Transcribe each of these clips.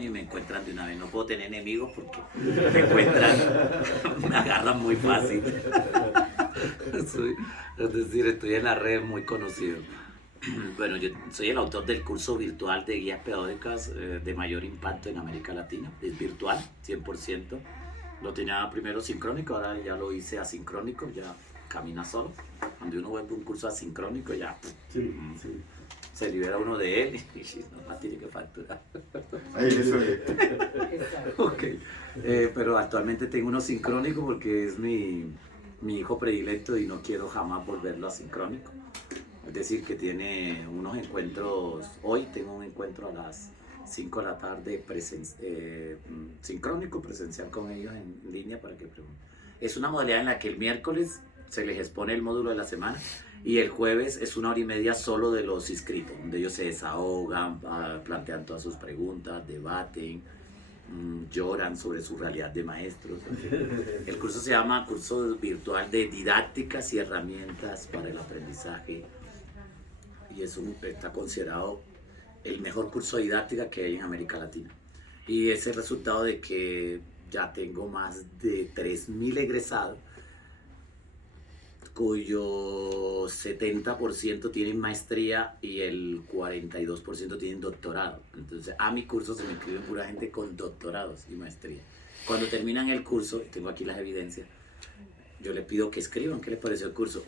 y me encuentran de una vez. No puedo tener enemigos porque me encuentran, me agarran muy fácil. Es decir, estoy en la red muy conocido. Bueno, yo soy el autor del curso virtual de guías pedagógicas de mayor impacto en América Latina. Es virtual, 100%. Lo tenía primero sincrónico, ahora ya lo hice asincrónico, ya camina solo. Cuando uno vuelve un curso asincrónico, ya se libera uno de él y no más tiene que facturar. Ahí, eso es. Ok. Pero actualmente tengo uno sincrónico porque es mi hijo predilecto y no quiero jamás volverlo asincrónico. Es decir, que tiene unos encuentros, hoy tengo un encuentro a las 5 de la tarde sincrónico, presencial con ellos en línea para que pregunten. Es una modalidad en la que el miércoles se les expone el módulo de la semana y el jueves es 1 hora y media solo de los inscritos, donde ellos se desahogan, plantean todas sus preguntas, debaten, lloran sobre su realidad de maestros. El curso se llama Curso Virtual de Didácticas y Herramientas para el Aprendizaje y está considerado el mejor curso de didáctica que hay en América Latina. Y es el resultado de que ya tengo más de 3.000 egresados, cuyo 70% tienen maestría y el 42% tienen doctorado. Entonces a mi curso se me inscriben pura gente con doctorados y maestría. Cuando terminan el curso, tengo aquí las evidencias, yo les pido que escriban qué les pareció el curso.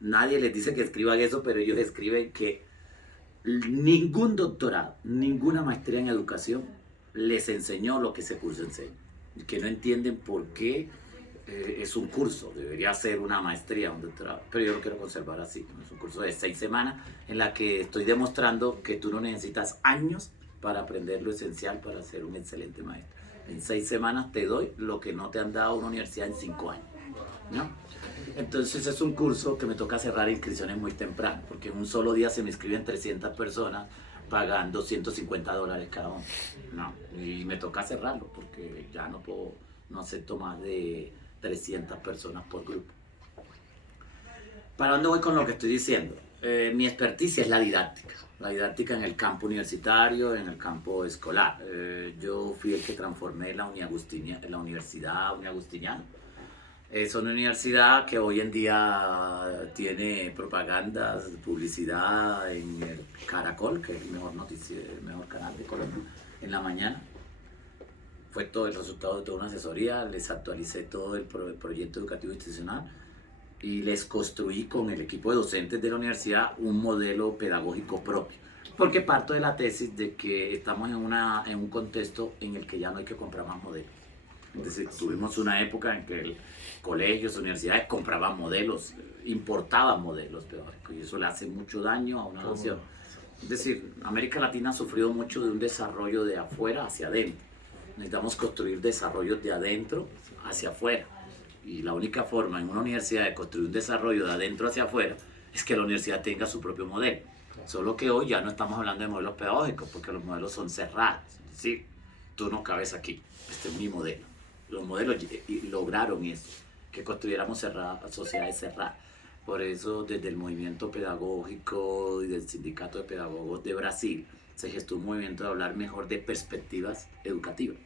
Nadie les dice que escriban eso, pero ellos escriben que ningún doctorado, ninguna maestría en educación les enseñó lo que ese curso enseña. Que no entienden por qué es un curso, debería ser una maestría, un doctorado, pero yo lo quiero conservar así. Es un curso de 6 semanas en la que estoy demostrando que tú no necesitas años para aprender lo esencial para ser un excelente maestro. En 6 semanas te doy lo que no te han dado una universidad en 5 años, ¿no? Entonces es un curso que me toca cerrar inscripciones muy temprano, porque en un solo día se me inscriben 300 personas pagando $150 cada uno, ¿no? Y me toca cerrarlo porque ya no acepto más de 300 personas por grupo. ¿Para dónde voy con lo que estoy diciendo? Mi experticia es la didáctica en el campo universitario, en el campo escolar. Yo fui el que transformé la Universidad Uniagustiniana. Es una universidad que hoy en día tiene propagandas, publicidad en el Caracol, que es el mejor canal de Colombia, en la mañana. Fue todo el resultado de toda una asesoría, les actualicé todo el proyecto educativo institucional y les construí con el equipo de docentes de la universidad un modelo pedagógico propio. Porque parto de la tesis de que estamos en un contexto en el que ya no hay que comprar más modelos. Es decir, tuvimos una época en que colegios, universidades compraban modelos, importaban modelos pedagógicos y eso le hace mucho daño a una nación. Es decir, América Latina ha sufrido mucho de un desarrollo de afuera hacia adentro. Necesitamos construir desarrollos de adentro hacia afuera. Y la única forma en una universidad de construir un desarrollo de adentro hacia afuera es que la universidad tenga su propio modelo. Solo que hoy ya no estamos hablando de modelos pedagógicos porque los modelos son cerrados. Es decir, tú no cabes aquí, este es mi modelo. Los modelos lograron eso, que construyéramos sociedades cerradas. Por eso, desde el movimiento pedagógico y del sindicato de pedagogos de Brasil, se gestó un movimiento de hablar mejor de perspectivas educativas.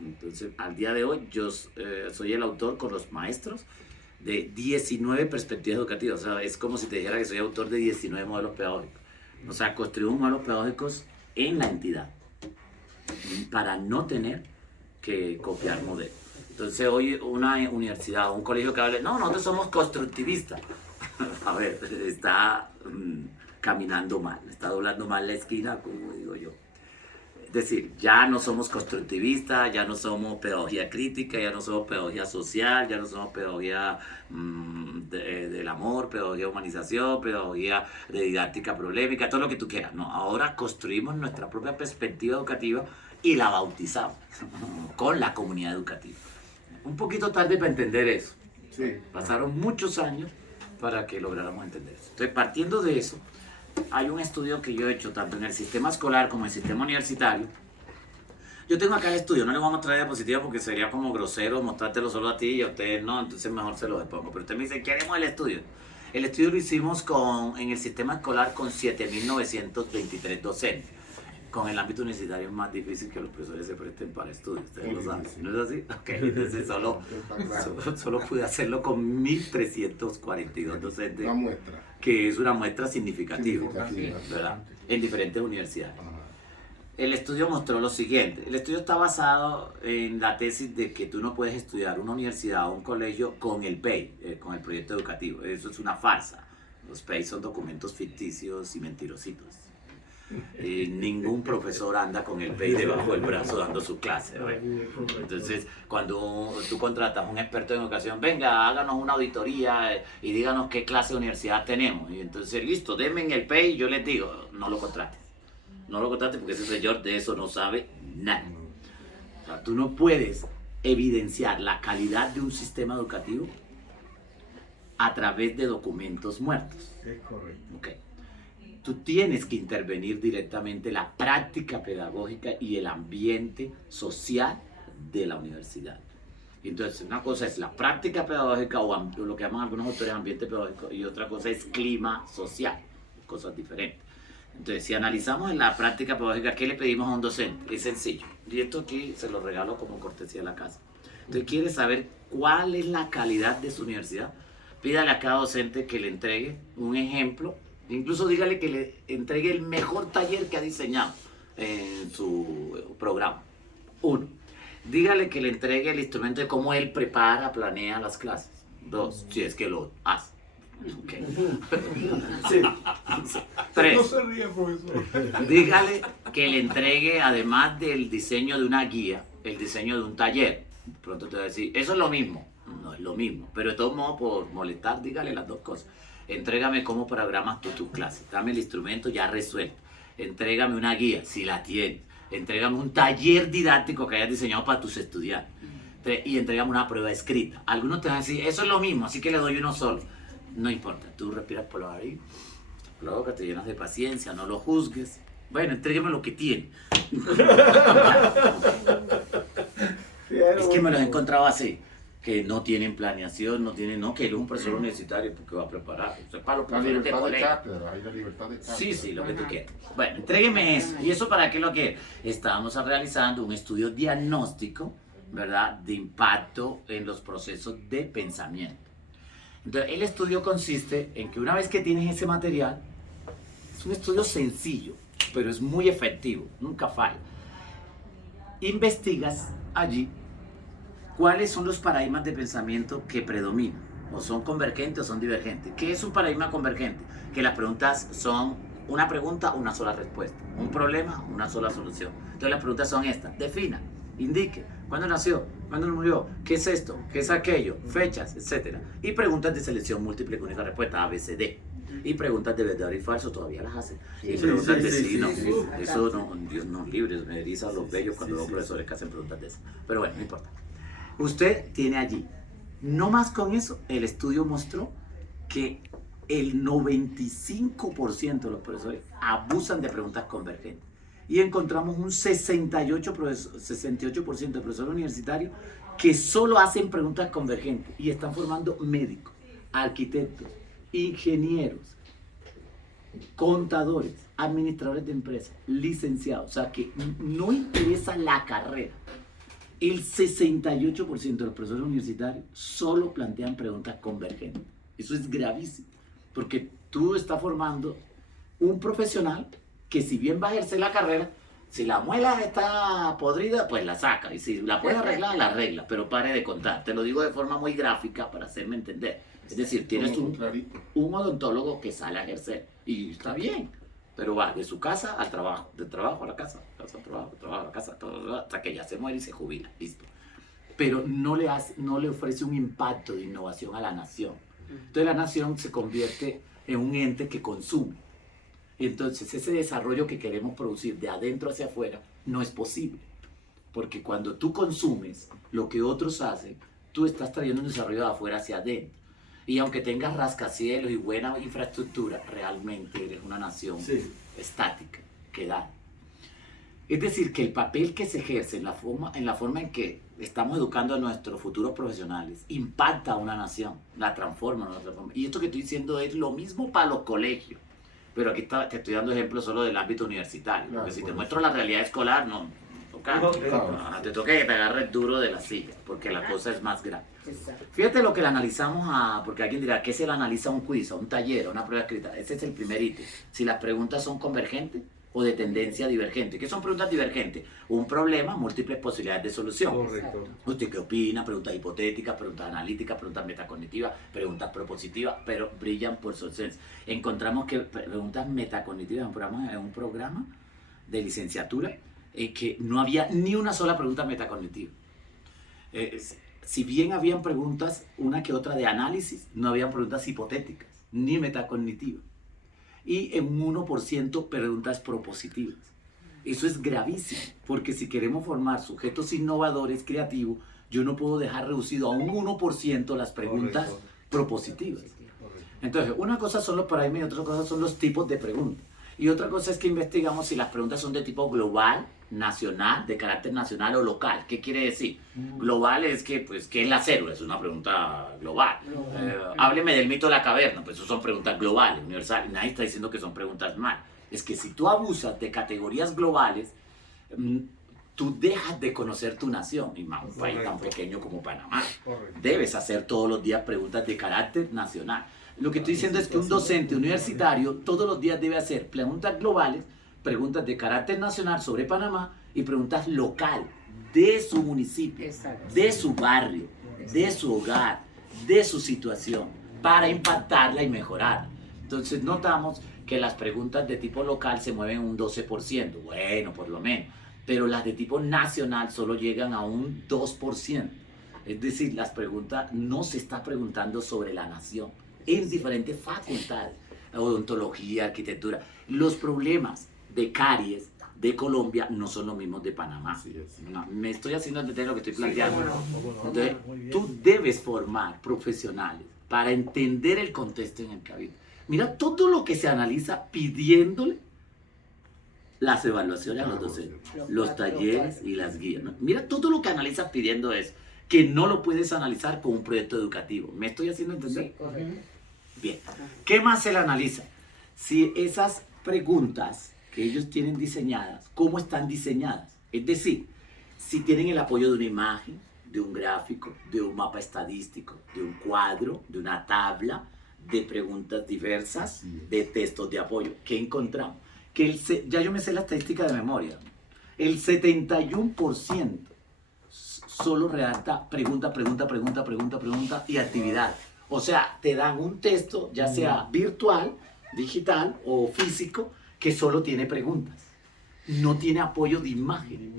Entonces, al día de hoy, yo soy el autor con los maestros de 19 perspectivas educativas. O sea, es como si te dijera que soy autor de 19 modelos pedagógicos. O sea, construimos modelos pedagógicos en la entidad para no tener que copiar modelos. Entonces hoy una universidad o un colegio que hable, no, nosotros somos constructivistas. A ver, está caminando mal, está doblando mal la esquina, como digo yo. Es decir, ya no somos constructivistas, ya no somos pedagogía crítica, ya no somos pedagogía social, ya no somos pedagogía del amor, pedagogía de humanización, pedagogía de didáctica problemática, todo lo que tú quieras. No, ahora construimos nuestra propia perspectiva educativa y la bautizamos con la comunidad educativa. Un poquito tarde para entender eso. Sí. Pasaron muchos años para que lográramos entender eso. Entonces, partiendo de eso, hay un estudio que yo he hecho tanto en el sistema escolar como en el sistema universitario. Yo tengo acá el estudio, no le voy a mostrar diapositiva porque sería como grosero mostrártelo solo a ti y a ustedes no, entonces mejor se lo pongo. Pero usted me dice, ¿queremos el estudio? El estudio lo hicimos en el sistema escolar con 7.923 docentes. con el ámbito universitario es más difícil que los profesores se presten para estudios, ustedes Muy lo saben, difícil. ¿no es así? Ok, entonces solo pude hacerlo con 1.342 docentes, Una muestra. que es una muestra significativa, Significativa. ¿verdad? En diferentes universidades. Ajá. El estudio mostró lo siguiente. El estudio está basado en la tesis de que tú no puedes estudiar una universidad o un colegio con el PEI, con el proyecto educativo. Eso es una farsa. Los PEI son documentos ficticios y mentirositos. Ningún profesor anda con el PEI debajo del brazo dando su clase, ¿no? Entonces, cuando tú contratas a un experto en educación, venga, háganos una auditoría y díganos qué clase de universidad tenemos. Y entonces, listo, denme el PEI y yo les digo, no lo contrates. No lo contrates porque ese señor de eso no sabe nada. O sea, tú no puedes evidenciar la calidad de un sistema educativo a través de documentos muertos. Es correcto. Okay. Tú tienes que intervenir directamente la práctica pedagógica y el ambiente social de la universidad. Entonces, una cosa es la práctica pedagógica o lo que llaman algunos autores ambiente pedagógico y otra cosa es clima social, cosas diferentes. Entonces, si analizamos en la práctica pedagógica, ¿qué le pedimos a un docente? Es sencillo. Y esto aquí se lo regalo como cortesía de la casa. Entonces, ¿quiere saber cuál es la calidad de su universidad? Pídale a cada docente que le entregue un ejemplo. Incluso dígale que le entregue el mejor taller que ha diseñado en su programa. Uno, dígale que le entregue el instrumento de cómo él prepara, planea las clases. Dos, si es que lo hace. Okay. Sí. Tres, No se ríe, profesor. dígale que le entregue, además del diseño de una guía, el diseño de un taller. Pronto te va a decir, eso es lo mismo. No es lo mismo, pero de todos modos, por molestar, dígale las dos cosas. Entrégame cómo programas tú tu clase. Dame el instrumento ya resuelto. Entrégame una guía, si la tienes. Entrégame un taller didáctico que hayas diseñado para tus estudiantes. Y entrégame una prueba escrita. Algunos te van a decir, eso es lo mismo, así que le doy uno solo. No importa, tú respiras por la nariz, por la boca, te llenas de paciencia, no lo juzgues. Bueno, entrégame lo que tiene. Es que me los he encontrado así, que no tienen planeación, no tienen, no, que él es un profesor universitario porque va a preparar. O sea, para los La profesores de libertad de colegio. cátedra, hay la libertad de cátedra. Sí, sí, lo que tú quieras. Bueno, entrégueme eso. ¿Y eso para qué lo quiere? Estábamos realizando un estudio diagnóstico, ¿verdad?, de impacto en los procesos de pensamiento. Entonces, el estudio consiste en que una vez que tienes ese material, es un estudio sencillo, pero es muy efectivo, nunca falla. Investigas allí cuáles son los paradigmas de pensamiento que predominan, o son convergentes o son divergentes. ¿Qué es un paradigma convergente? Que las preguntas son una pregunta, una sola respuesta, un problema, una sola solución. Entonces las preguntas son estas: defina, indique, ¿cuándo nació? ¿Cuándo murió? ¿Qué es esto? ¿Qué es aquello? Fechas, etc. Y preguntas de selección múltiple con única respuesta, A, B, C, D. Y preguntas de verdad y falso todavía las hacen. Y preguntas de sí, no. Eso no, Dios nos libre, me eriza los vellos cuando veo profesores que hacen preguntas de eso. Pero bueno, no importa. Usted tiene allí. No más con eso, el estudio mostró que el 95% de los profesores abusan de preguntas convergentes. Y encontramos un 68% de profesores universitarios que solo hacen preguntas convergentes y están formando médicos, arquitectos, ingenieros, contadores, administradores de empresas, licenciados. O sea que no interesa la carrera. El 68% de los profesores universitarios solo plantean preguntas convergentes. Eso es gravísimo, porque tú estás formando un profesional que, si bien va a ejercer la carrera, si la muela está podrida, pues la saca. Y si la puede arreglar, la arregla. Pero pare de contar. Te lo digo de forma muy gráfica para hacerme entender. Es decir, tienes un odontólogo que sale a ejercer. Y está bien. Pero va de su casa al trabajo, del trabajo a la casa, casa al trabajo, trabajo a la casa, hasta que ya se muere y se jubila. Listo. Pero no le ofrece un impacto de innovación a la nación. Entonces la nación se convierte en un ente que consume. Entonces ese desarrollo que queremos producir de adentro hacia afuera no es posible. Porque cuando tú consumes lo que otros hacen, tú estás trayendo un desarrollo de afuera hacia adentro. Y aunque tengas rascacielos y buena infraestructura, realmente eres una nación estática, que da. Es decir, que el papel que se ejerce en la forma en que estamos educando a nuestros futuros profesionales impacta a una nación, la transforma, no la transforma. Y esto que estoy diciendo es lo mismo para los colegios. Pero aquí te estoy dando ejemplos solo del ámbito universitario. Claro, Porque si te por muestro la realidad escolar, no, toca. No, claro. Te toca que te agarres duro de la silla, porque la cosa es más grande. Exacto. Fíjate lo que le analizamos porque alguien dirá, ¿qué se le analiza a un quiz, a un taller, a una prueba escrita? Ese es el primer ítem. Si las preguntas son convergentes o de tendencia divergente. ¿Qué son preguntas divergentes? Un problema, múltiples posibilidades de solución. Correcto. ¿Usted qué opina? Preguntas hipotéticas, preguntas analíticas, preguntas metacognitivas, preguntas propositivas, pero brillan por su ausencia. Encontramos que preguntas metacognitivas en un programa de licenciatura que no había ni una sola pregunta metacognitiva. Si bien habían preguntas, una que otra de análisis, no habían preguntas hipotéticas, ni metacognitivas. Y en un 1% preguntas propositivas. Eso es gravísimo, porque si queremos formar sujetos innovadores, creativos, yo no puedo dejar reducido a un 1% las preguntas Correcto. propositivas. Correcto. Entonces, una cosa son los paradigmas y otra cosa son los tipos de preguntas. Y otra cosa es que investigamos si las preguntas son de tipo global, nacional, de carácter nacional o local. ¿Qué quiere decir? Global es que, pues, ¿qué es la célula? Es una pregunta global. Hábleme del mito de la caverna. Pues eso son preguntas globales, universales. Nadie está diciendo que son preguntas mal. Es que si tú abusas de categorías globales, tú dejas de conocer tu nación. Y más un país tan pequeño como Panamá. Correcto. Debes hacer todos los días preguntas de carácter nacional. Lo que estoy diciendo es que un docente universitario todos los días debe hacer preguntas globales, preguntas de carácter nacional sobre Panamá y preguntas local de su municipio, Exacto. de su barrio, de su hogar, de su situación, para impactarla y mejorarla. Entonces notamos que las preguntas de tipo local se mueven un 12%, bueno, por lo menos, pero las de tipo nacional solo llegan a un 2%. Es decir, las preguntas no se está preguntando sobre la nación en diferentes facultades, odontología, arquitectura. Los problemas de caries de Colombia no son los mismos de Panamá. Así es. No, me estoy haciendo entender lo que estoy planteando. cómo no. Entonces, Muy bien. tú debes formar profesionales para entender el contexto en el que habitas. Mira todo lo que se analiza pidiéndole las evaluaciones a los docentes, los talleres y las guías, ¿no? Mira todo lo que analizas pidiendo eso, que no lo puedes analizar con un proyecto educativo. ¿Me estoy haciendo entender? Sí, correcto. Bien. ¿Qué más se le analiza? Si esas preguntas que ellos tienen diseñadas, ¿cómo están diseñadas? Es decir, si tienen el apoyo de una imagen, de un gráfico, de un mapa estadístico, de un cuadro, de una tabla, de preguntas diversas, Así es. de textos de apoyo. ¿Qué encontramos? Que ya yo me sé la estadística de memoria. El 71% solo redacta pregunta y actividad. O sea, te dan un texto, ya sea virtual, digital o físico, que solo tiene preguntas. No tiene apoyo de imagen.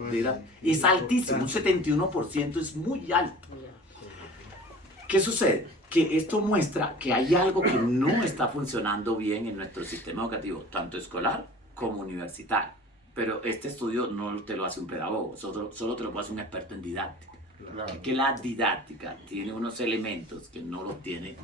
Es altísimo, un 71% es muy alto. ¿Qué sucede? Que esto muestra que hay algo que no está funcionando bien en nuestro sistema educativo, tanto escolar como universitario. Pero este estudio no te lo hace un pedagogo, solo te lo puede hacer un experto en didáctica. Claro. Que la didáctica tiene unos elementos que no los tiene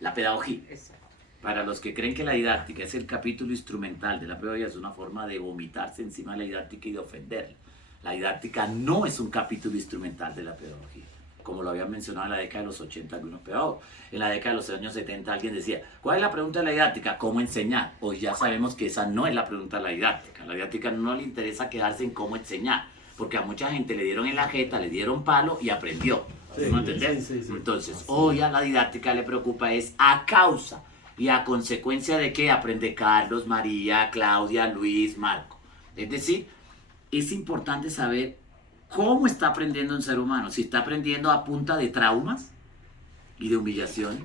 la pedagogía. Exacto. Para los que creen que la didáctica es el capítulo instrumental de la pedagogía, es una forma de vomitarse encima de la didáctica y de ofenderla. La didáctica no es un capítulo instrumental de la pedagogía, como lo habían mencionado en la década de los 80 algunos pedagogos. En la década de los años 70 alguien decía, ¿cuál es la pregunta de la didáctica? ¿Cómo enseñar? Hoy ya sabemos que esa no es la pregunta de la didáctica. A la didáctica no le interesa quedarse en cómo enseñar, porque a mucha gente le dieron en la jeta, le dieron palo y aprendió. Sí, ¿No entendés? sí. Entonces, hoy a la didáctica le preocupa es a causa y a consecuencia de que aprende Carlos, María, Claudia, Luis, Marco. Es decir, es importante saber cómo está aprendiendo un ser humano. Si está aprendiendo a punta de traumas y de humillaciones,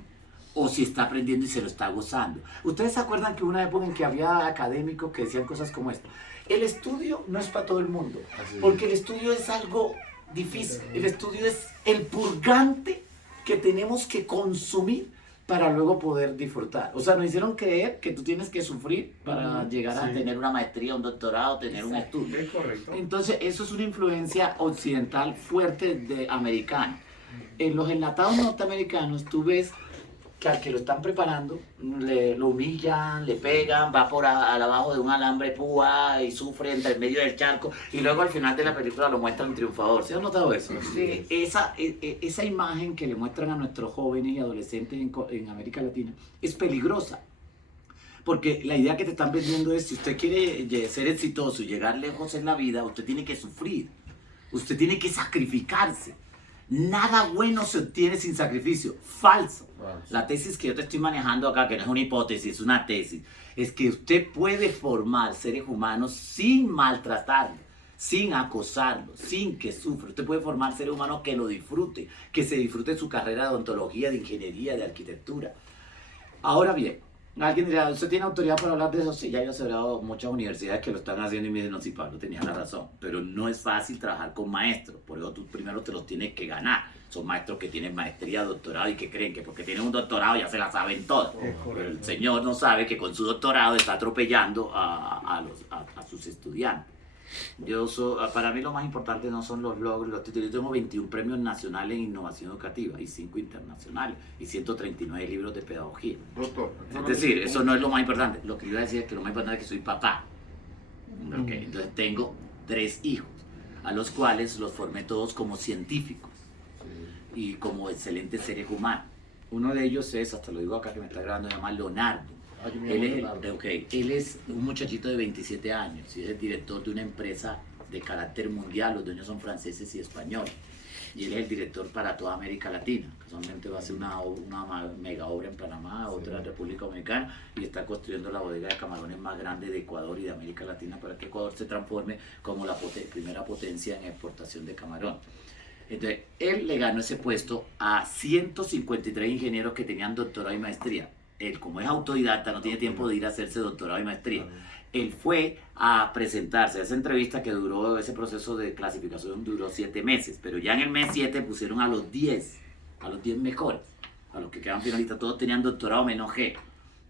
o si está aprendiendo y se lo está gozando. ¿Ustedes se acuerdan que hubo una época en que había académicos que decían cosas como esta? El estudio no es para todo el mundo, porque el estudio es algo difícil. El estudio es el purgante que tenemos que consumir para luego poder disfrutar. O sea, nos hicieron creer que tú tienes que sufrir para llegar a Sí. tener una maestría, un doctorado, tener un Exacto. estudio. Es correcto. Entonces, eso es una influencia occidental fuerte de americano. En los enlatados norteamericanos, tú ves que al que lo están preparando, lo humillan, le pegan, va por al abajo de un alambre púa y sufre entre el medio del charco, y luego al final de la película lo muestran triunfador. ¿Se han notado eso? Sí. Esa imagen que le muestran a nuestros jóvenes y adolescentes en América Latina es peligrosa. Porque la idea que te están vendiendo es, si usted quiere ser exitoso y llegar lejos en la vida, usted tiene que sufrir, usted tiene que sacrificarse. Nada bueno se obtiene sin sacrificio. Falso. La tesis que yo te estoy manejando acá, que no es una hipótesis, es una tesis, es que usted puede formar seres humanos sin maltratarlos, sin acosarlo, sin que sufra. Usted puede formar seres humanos que lo disfrute, que se disfrute su carrera de odontología, de ingeniería, de arquitectura. Ahora bien, alguien dirá, ¿usted tiene autoridad para hablar de eso? Sí, ya yo he cerrado muchas universidades que lo están haciendo y me dicen, no, sí, Pablo, tenía la razón. Pero no es fácil trabajar con maestros, por eso tú primero te los tienes que ganar. Son maestros que tienen maestría, doctorado y que creen que porque tienen un doctorado ya se la saben todas. Pero el señor no sabe que con su doctorado está atropellando a sus estudiantes. Para mí lo más importante no son los logros, los títulos. Yo tengo 21 premios nacionales en innovación educativa y 5 internacionales y 139 libros de pedagogía. Doctor, Es decir, eso no es lo más importante. Lo que iba a decir es que lo más importante es que soy papá. Okay. Entonces tengo 3 hijos, a los cuales los formé todos como científicos y como excelentes seres humanos. Uno de ellos es, hasta lo digo acá que me está grabando, se llama Leonardo. Él es un muchachito de 27 años y es el director de una empresa de carácter mundial. Los dueños son franceses y españoles. Y él es el director para toda América Latina. Casualmente va a hacer una mega obra en Panamá, otra en República Dominicana, y está construyendo la bodega de camarones más grande de Ecuador y de América Latina para que Ecuador se transforme como la primera potencia en exportación de camarón. Entonces, él le ganó ese puesto a 153 ingenieros que tenían doctorado y maestría. Él, como es autodidacta, no tiene tiempo de ir a hacerse doctorado y maestría. Él fue a presentarse a esa entrevista que duró, ese proceso de clasificación duró 7 meses, pero ya en el mes 7 pusieron a los 10 mejores, a los que quedan finalistas, todos tenían doctorado menos G.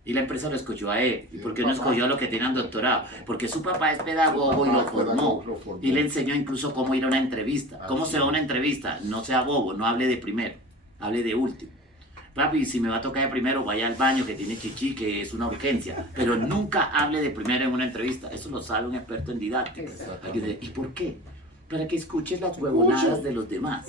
Y la empresa lo escogió a él. ¿Y por qué no escogió a los que tenían doctorado? Porque su papá es pedagogo y lo formó. Y le enseñó incluso cómo ir a una entrevista. ¿Cómo se va a una entrevista? No sea bobo, no hable de primero, hable de último. Papi, si me va a tocar de primero, vaya al baño que tiene chichi, que es una urgencia. Pero nunca hable de primero en una entrevista. Eso lo sabe un experto en didáctica. ¿Y por qué? Para que escuches las huevonadas de los demás.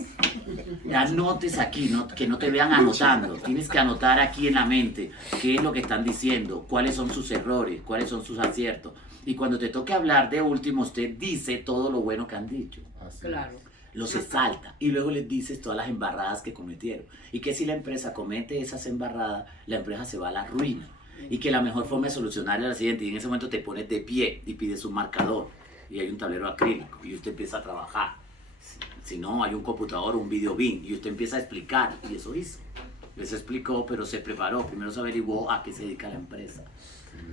Anotes aquí, que no te vean anotando. Tienes que anotar aquí en la mente qué es lo que están diciendo, cuáles son sus errores, cuáles son sus aciertos. Y cuando te toque hablar de último, usted dice todo lo bueno que han dicho. Claro. Los exalta y luego les dices todas las embarradas que cometieron. Y que si la empresa comete esas embarradas, la empresa se va a la ruina. Y que la mejor forma de solucionarla es la siguiente. Y en ese momento te pones de pie y pides un marcador. Y hay un tablero acrílico y usted empieza a trabajar. Si no, hay un computador, un video BIM y usted empieza a explicar. Y eso hizo. Les explicó, pero se preparó. Primero se averiguó a qué se dedica la empresa.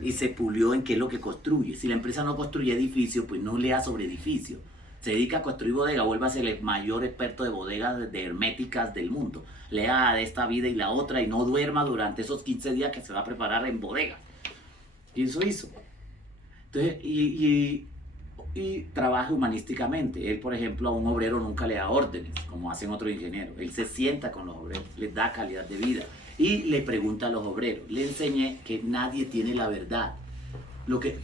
Y se pulió en qué es lo que construye. Si la empresa no construye edificios, pues no lea sobre edificios. Se dedica a construir bodega, vuelva a ser el mayor experto de bodegas de herméticas del mundo. Lea de esta vida y la otra y no duerma durante esos 15 días que se va a preparar en bodega. Y eso hizo. Entonces, y trabaja humanísticamente. Él, por ejemplo, a un obrero nunca le da órdenes, como hacen otros ingenieros. Él se sienta con los obreros, les da calidad de vida y le pregunta a los obreros. Le enseñé que nadie tiene la verdad.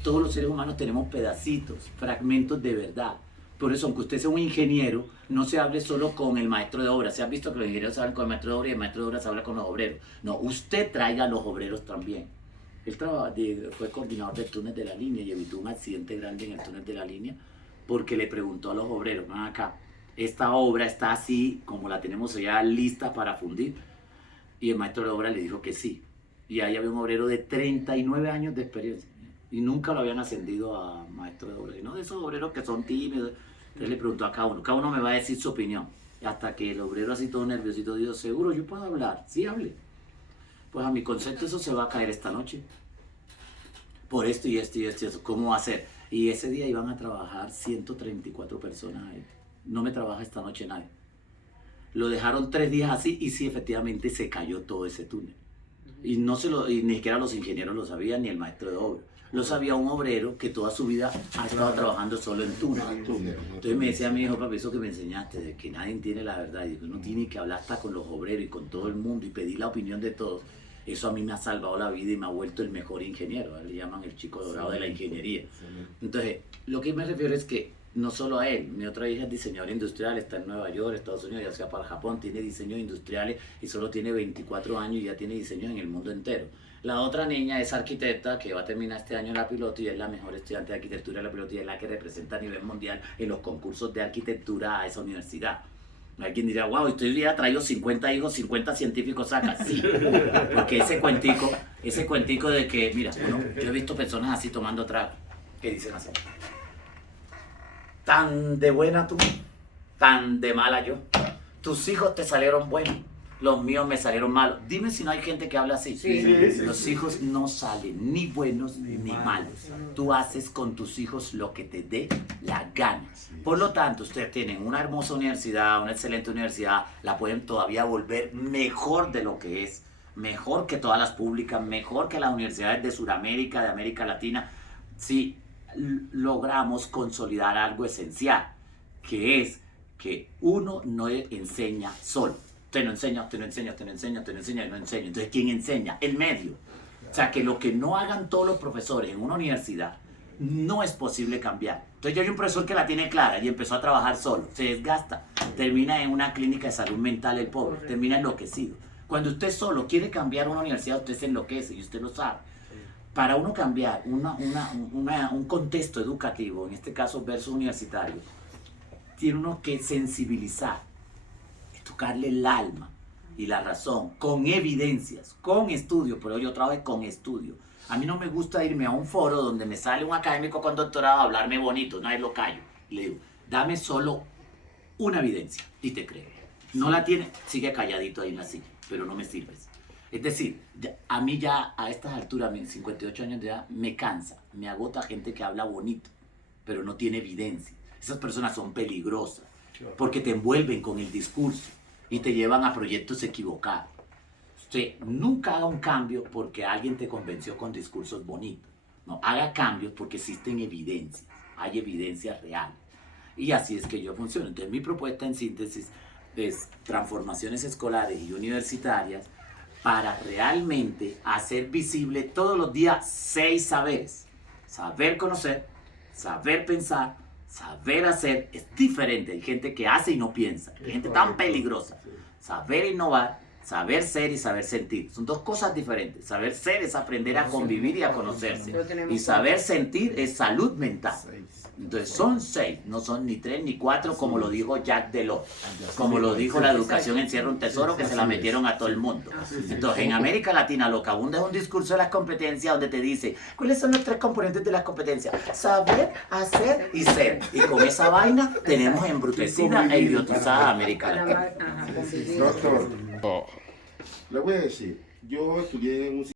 Todos los seres humanos tenemos pedacitos, fragmentos de verdad. Por eso, aunque usted sea un ingeniero, no se hable solo con el maestro de obra. Se ha visto que los ingenieros hablan con el maestro de obra y el maestro de obra se habla con los obreros. No, usted traiga a los obreros también. Él fue coordinador del túnel de la línea y evitó un accidente grande en el túnel de la línea porque le preguntó a los obreros, ven acá, esta obra está así como la tenemos ya lista para fundir. Y el maestro de obra le dijo que sí. Y ahí había un obrero de 39 años de experiencia y nunca lo habían ascendido a maestro de obra. Y no de esos obreros que son tímidos. Entonces le preguntó a cada uno me va a decir su opinión. Y hasta que el obrero así todo nerviosito dijo, seguro yo puedo hablar, sí hable. Pues a mi concepto eso se va a caer esta noche. Por esto y esto y esto y eso. ¿Cómo va a ser? Y ese día iban a trabajar 134 personas ahí. No me trabaja esta noche nadie. Lo dejaron 3 días así y sí, efectivamente se cayó todo ese túnel. Y ni siquiera los ingenieros lo sabían, ni el maestro de obra. Lo sabía un obrero que toda su vida ha estado trabajando solo en túnel. Entonces me decía mi hijo, papi, eso que me enseñaste, de que nadie tiene la verdad, y que uno tiene que hablar hasta con los obreros y con todo el mundo y pedir la opinión de todos, eso a mí me ha salvado la vida y me ha vuelto el mejor ingeniero. Le llaman el chico dorado de la ingeniería. Entonces, lo que me refiero es que no solo a él, mi otra hija es diseñadora industrial, está en Nueva York, Estados Unidos, ya sea para Japón, tiene diseños industriales y solo tiene 24 años y ya tiene diseños en el mundo entero. La otra niña es arquitecta que va a terminar este año la piloto y es la mejor estudiante de arquitectura de la piloto y es la que representa a nivel mundial en los concursos de arquitectura a esa universidad. Hay quien dirá, wow, estoy ya traído 50 hijos, 50 científicos saca. Sí, porque ese cuentico de que, mira, bueno, yo he visto personas así tomando trago, que dicen así, tan de buena tú, tan de mala yo, tus hijos te salieron buenos, los míos me salieron malos. Dime si no hay gente que habla así. Sí. Los hijos no salen ni buenos ni malos. Tú haces con tus hijos lo que te dé la gana. Por lo tanto, ustedes tienen una hermosa universidad, una excelente universidad, la pueden todavía volver mejor de lo que es, mejor que todas las públicas, mejor que las universidades de Sudamérica, de América Latina, si logramos consolidar algo esencial, que es que uno no enseña solo. Usted no enseña, usted no enseña, usted no enseña, usted no enseña y no enseña. Entonces, ¿quién enseña? El medio. O sea, que lo que no hagan todos los profesores en una universidad no es posible cambiar. Entonces, yo hay un profesor que la tiene clara y empezó a trabajar solo. Se desgasta. Termina en una clínica de salud mental el pobre. Termina enloquecido. Cuando usted solo quiere cambiar una universidad, usted se enloquece y usted lo sabe. Para uno cambiar un contexto educativo, en este caso versus universitario, tiene uno que sensibilizar, tocarle el alma y la razón, con evidencias, con estudios, pero yo trabajo con estudios. A mí no me gusta irme a un foro donde me sale un académico con doctorado a hablarme bonito, nadie lo callo. Le digo, dame solo una evidencia y te creo. No la tiene, sigue calladito ahí en la silla, pero no me sirves. Es decir, a mí ya a estas alturas, mis 58 años de edad, me cansa, me agota gente que habla bonito, pero no tiene evidencia. Esas personas son peligrosas porque te envuelven con el discurso y te llevan a proyectos equivocados. Usted nunca haga un cambio porque alguien te convenció con discursos bonitos. No, haga cambios porque existen evidencias, hay evidencias reales. Y así es que yo funciono. Entonces mi propuesta en síntesis es transformaciones escolares y universitarias para realmente hacer visible todos los días 6 saberes. Saber conocer, saber pensar, saber hacer. Es diferente. Hay gente que hace y no piensa. Hay gente tan peligrosa. Saber innovar, saber ser y saber sentir. Son dos cosas diferentes. Saber ser es aprender a convivir y a conocerse. Y saber sentir es salud mental. Entonces son 6, no son ni 3 ni 4 como lo dijo Jacques Delors. Como lo dijo la educación encierra un tesoro que se la metieron a todo el mundo. Entonces en América Latina lo que abunda es un discurso de las competencias donde te dice ¿cuáles son los 3 componentes de las competencias? Saber, hacer y ser. Y con esa vaina tenemos embrutecida e idiotizada a América Latina. Doctor, le voy a decir, yo estudié en un